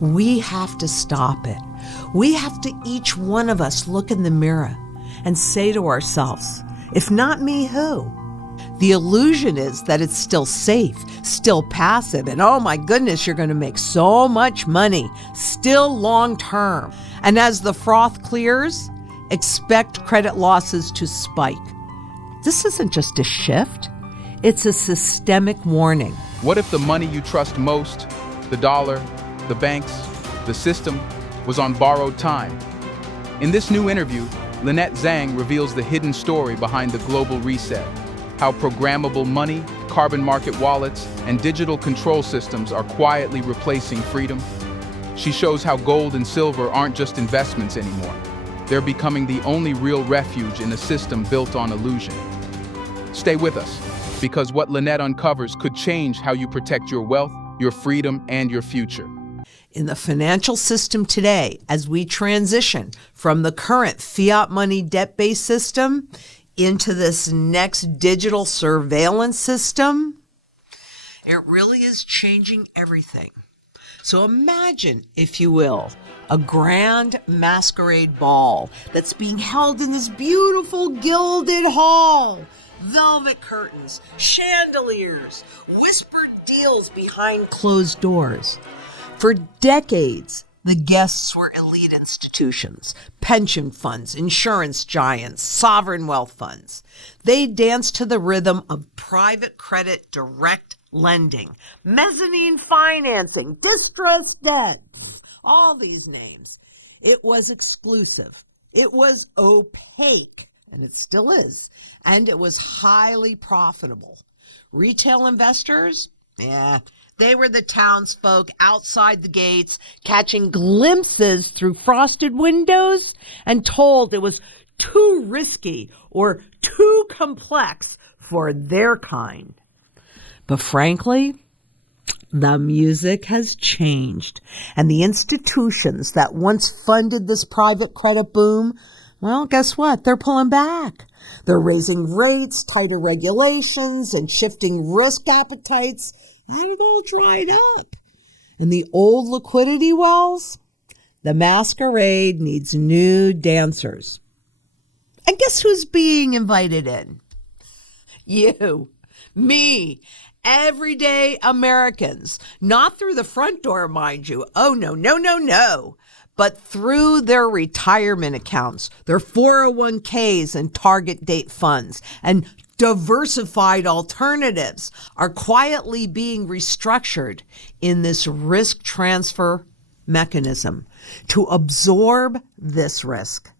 We have to stop it. We have to, each one of us, look in the mirror and say to ourselves, if not me, who? The illusion is that it's still safe, still passive, and oh my goodness, you're going to make so much money, still long term. And as the froth clears, expect credit losses to spike. This isn't just a shift, it's a systemic warning. What if the money you trust most, the dollar, the banks, the system, was on borrowed time? In this new interview, Lynette Zang reveals the hidden story behind the global reset, how programmable money, carbon market wallets, and digital control systems are quietly replacing freedom. She shows how gold and silver aren't just investments anymore. They're becoming the only real refuge in a system built on illusion. Stay with us, because what Lynette uncovers could change how you protect your wealth, your freedom, and your future. In the financial system today, as we transition from the current fiat money debt-based system into this next digital surveillance system, it really is changing everything. So imagine, if you will, a grand masquerade ball that's being held in this beautiful gilded hall. Velvet curtains, chandeliers, whispered deals behind closed doors. For decades, the guests were elite institutions, pension funds, insurance giants, sovereign wealth funds. They danced to the rhythm of private credit direct lending, mezzanine financing, distressed debt, all these names. It was exclusive. It was opaque. And it still is. And it was highly profitable. Retail investors? Yeah, they were the townsfolk outside the gates, catching glimpses through frosted windows and told it was too risky or too complex for their kind. But frankly, the music has changed. And the institutions that once funded this private credit boom, well, guess what? They're pulling back. They're raising rates, tighter regulations, and shifting risk appetites. That have all dried up. And the old liquidity wells, the masquerade needs new dancers. And guess who's being invited in? You, me, everyday Americans. Not through the front door, mind you. Oh, no. But through their retirement accounts, their 401ks and target date funds, and diversified alternatives are quietly being restructured in this risk transfer mechanism to absorb this risk.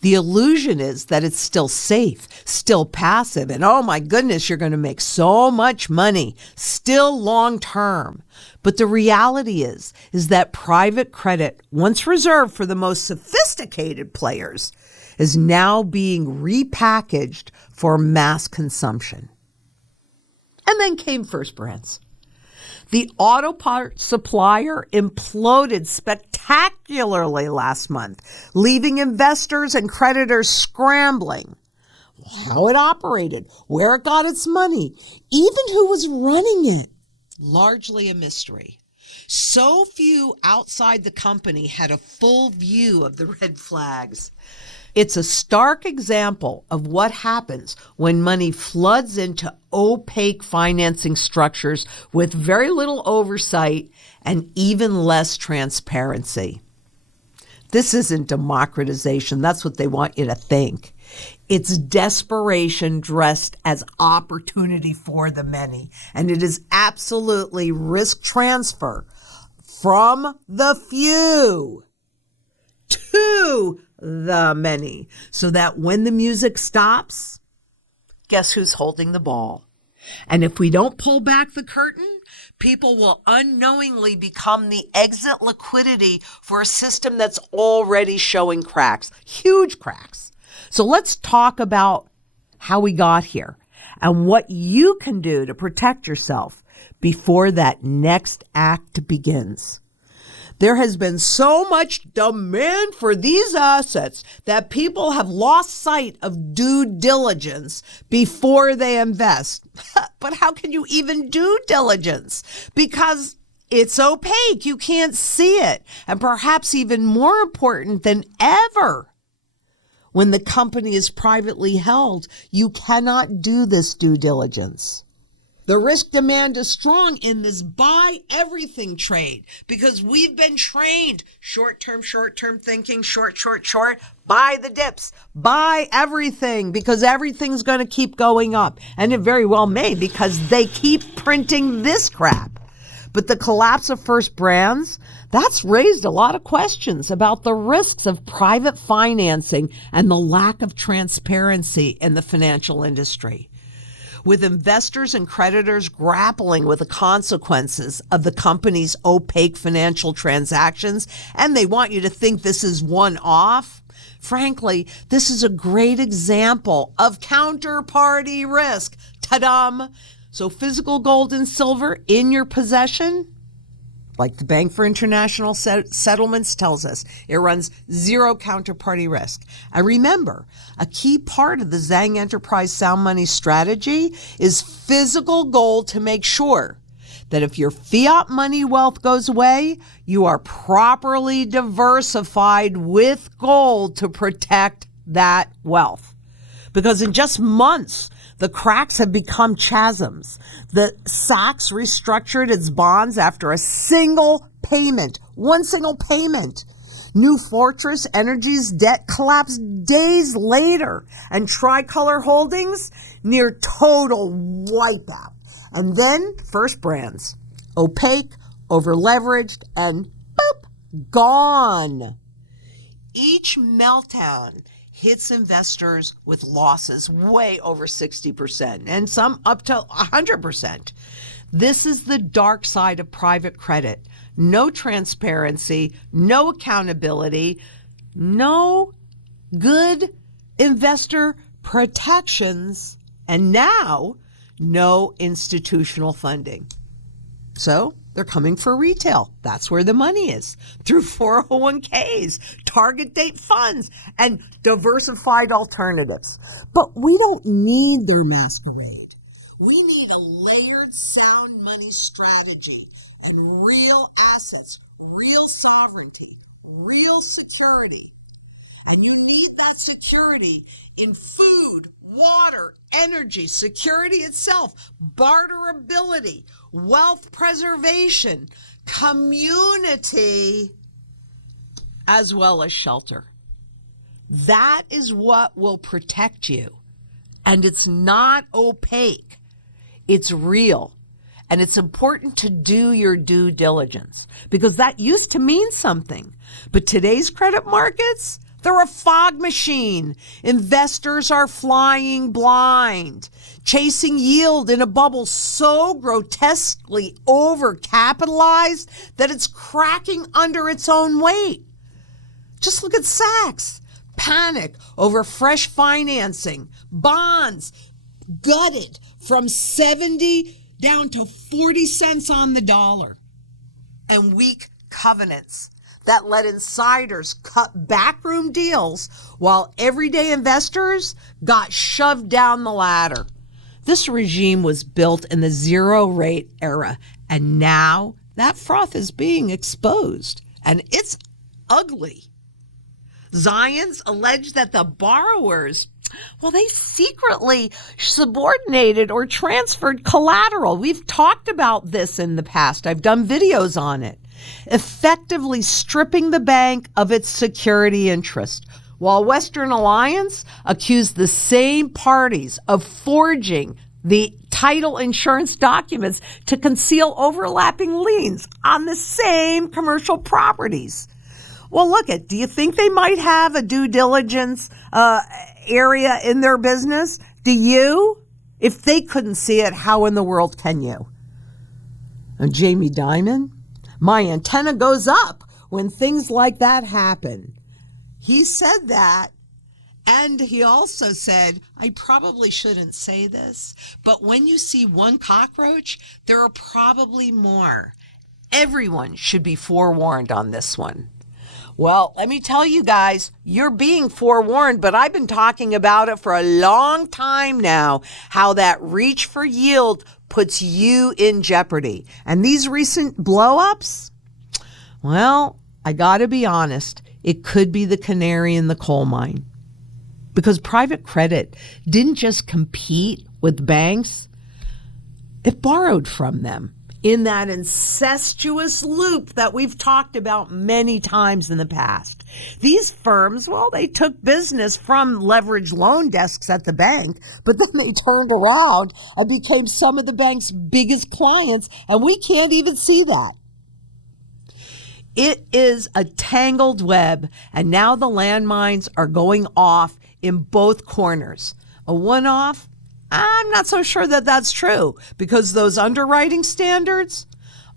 The illusion is that it's still safe, still passive, and oh my goodness, you're going to make so much money, still long term. But the reality is that private credit, once reserved for the most sophisticated players, is now being repackaged for mass consumption. And then came First Brands. The auto parts supplier imploded spectacularly last month, leaving investors and creditors scrambling. How it operated, where it got its money, even who was running it. Largely a mystery. So few outside the company had a full view of the red flags. It's a stark example of what happens when money floods into opaque financing structures with very little oversight and even less transparency. This isn't democratization. That's what they want you to think. It's desperation dressed as opportunity for the many. And it is absolutely risk transfer from the few to the many, so that when the music stops, guess who's holding the ball? And if we don't pull back the curtain, people will unknowingly become the exit liquidity for a system that's already showing cracks, huge cracks. So let's talk about how we got here and what you can do to protect yourself before that next act begins. There has been so much demand for these assets that people have lost sight of due diligence before they invest. But how can you even do diligence? Because It's opaque. You can't see it. And perhaps even more important than ever, when the company is privately held, you cannot do this due diligence. The risk demand is strong in this buy everything trade because we've been trained short-term thinking, short, buy the dips, buy everything because everything's going to keep going up. And it very well may because they keep printing this crap. But the collapse of First Brands, that's raised a lot of questions about the risks of private financing and the lack of transparency in the financial industry. With investors and creditors grappling with the consequences of the company's opaque financial transactions, and they want you to think this is one-off, frankly, this is a great example of counterparty risk. Ta-dam! So physical gold and silver in your possession, like the Bank for International Settlements tells us, it runs zero counterparty risk. And remember, a key part of the Zang Enterprise Sound Money strategy is physical gold to make sure that if your fiat money wealth goes away, you are properly diversified with gold to protect that wealth. Because in just months, the cracks have become chasms. The Sachs restructured its bonds after a single payment, one single payment. New Fortress Energy's debt collapsed days later, and Tricolor Holdings near total wipeout. And then First Brands, opaque, over-leveraged, and boop, gone. Each meltdown hits investors with losses way over 60% and some up to 100%. This is the dark side of private credit. No transparency, no accountability, no good investor protections, and now no institutional funding. So they're coming for retail. That's where the money is, through 401ks, target date funds, and diversified alternatives. But we don't need their masquerade. We need a layered sound money strategy and real assets, real sovereignty, real security. And you need that security in food, water, energy, security itself, barterability, wealth preservation, community, as well as shelter. That is what will protect you. And it's not opaque. It's real. And it's important to do your due diligence because that used to mean something. But today's credit markets, they're a fog machine. Investors are flying blind, chasing yield in a bubble so grotesquely overcapitalized that it's cracking under its own weight. Just look at Sachs. Panic over fresh financing, bonds gutted from 70 down to 40 cents on the dollar, and weak covenants that let insiders cut backroom deals while everyday investors got shoved down the ladder. This regime was built in the zero-rate era, and now that froth is being exposed, and it's ugly. Zions allege that the borrowers, well, they secretly subordinated or transferred collateral. We've talked about this in the past. I've done videos on it. Effectively stripping the bank of its security interest, while Western Alliance accused the same parties of forging the title insurance documents to conceal overlapping liens on the same commercial properties. Well, look at, do you think they might have a due diligence area in their business? Do you? If they couldn't see it, how in the world can you? And Jamie Dimon, my antenna goes up when things like that happen. He said that, and he also said, I probably shouldn't say this, but when you see one cockroach, there are probably more. Everyone should be forewarned on this one. Well, let me tell you guys, you're being forewarned, but I've been talking about it for a long time now, how that reach for yield puts you in jeopardy. And these recent blow-ups, well, I got to be honest, it could be the canary in the coal mine. Because private credit didn't just compete with banks, it borrowed from them in that incestuous loop that we've talked about many times in the past. These firms, well, they took business from leveraged loan desks at the bank, but then they turned around and became some of the bank's biggest clients, and we can't even see that. It is a tangled web, and now the landmines are going off in both corners. A one-off? I'm not so sure that that's true, because those underwriting standards,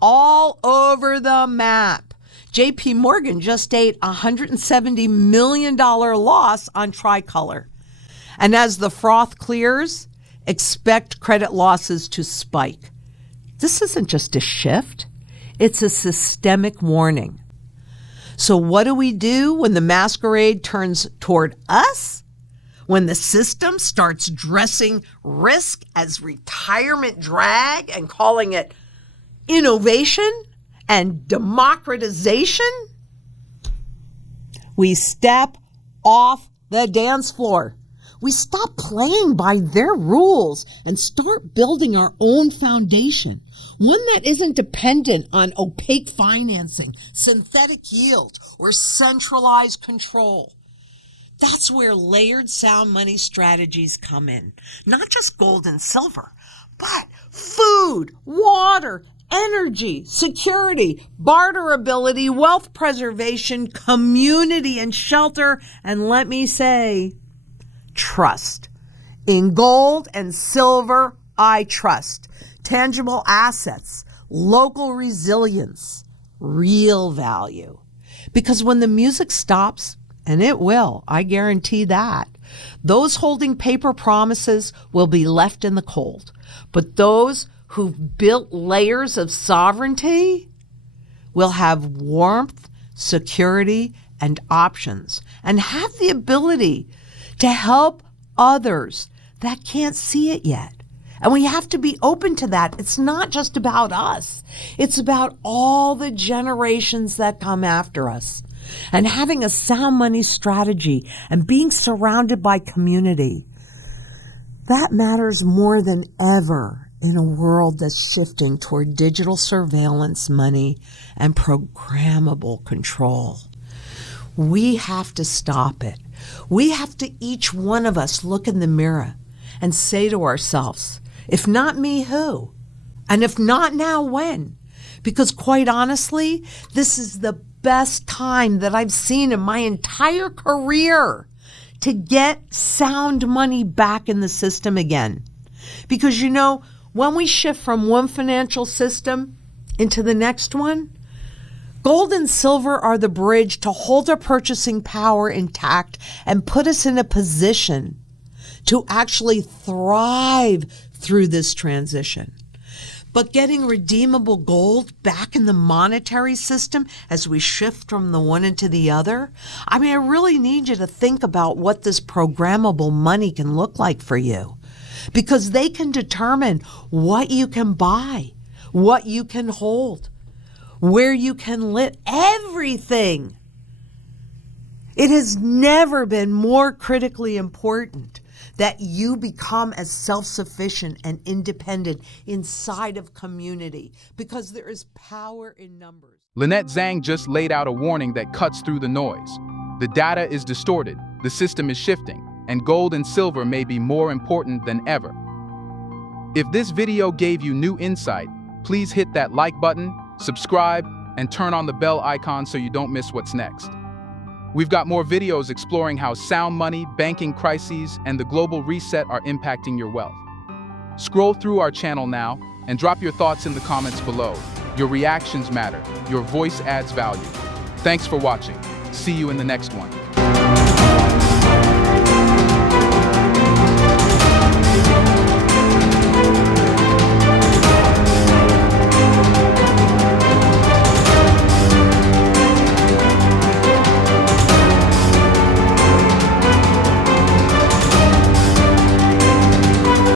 all over the map. JP Morgan just ate a $170 million loss on Tricolor. And as the froth clears, expect credit losses to spike. This isn't just a shift. It's a systemic warning. So what do we do when the masquerade turns toward us? When the system starts dressing risk as retirement drag and calling it innovation and democratization? We step off the dance floor. We stop playing by their rules and start building our own foundation. One that isn't dependent on opaque financing, synthetic yield, or centralized control. That's where layered sound money strategies come in. Not just gold and silver, but food, water, energy, security, barterability, wealth preservation, community and shelter, and let me say, trust. In gold and silver, I trust. Tangible assets, local resilience, real value. Because when the music stops, and it will, I guarantee that, those holding paper promises will be left in the cold. But those who've built layers of sovereignty will have warmth, security, and options, and have the ability to help others that can't see it yet. And we have to be open to that. It's not just about us. It's about all the generations that come after us. And having a sound money strategy and being surrounded by community, that matters more than ever in a world that's shifting toward digital surveillance money and programmable control. We have to stop it. We have to, each one of us, look in the mirror and say to ourselves, if not me, who? And if not now, when? Because quite honestly, this is the best time that I've seen in my entire career to get sound money back in the system again. Because, you know, when we shift from one financial system into the next one, gold and silver are the bridge to hold our purchasing power intact and put us in a position to actually thrive through this transition. But getting redeemable gold back in the monetary system as we shift from the one into the other, I mean, I really need you to think about what this programmable money can look like for you, because they can determine what you can buy, what you can hold, where you can live, everything. It has never been more critically important that you become as self-sufficient and independent inside of community, because there is power in numbers. Lynette Zang just laid out a warning that cuts through the noise. The data is distorted, the system is shifting, and gold and silver may be more important than ever. If this video gave you new insight, please hit that like button, subscribe, and turn on the bell icon so you don't miss what's next. We've got more videos exploring how sound money, banking crises, and the global reset are impacting your wealth. Scroll through our channel now and drop your thoughts in the comments below. Your reactions matter. Your voice adds value. Thanks for watching. See you in the next one.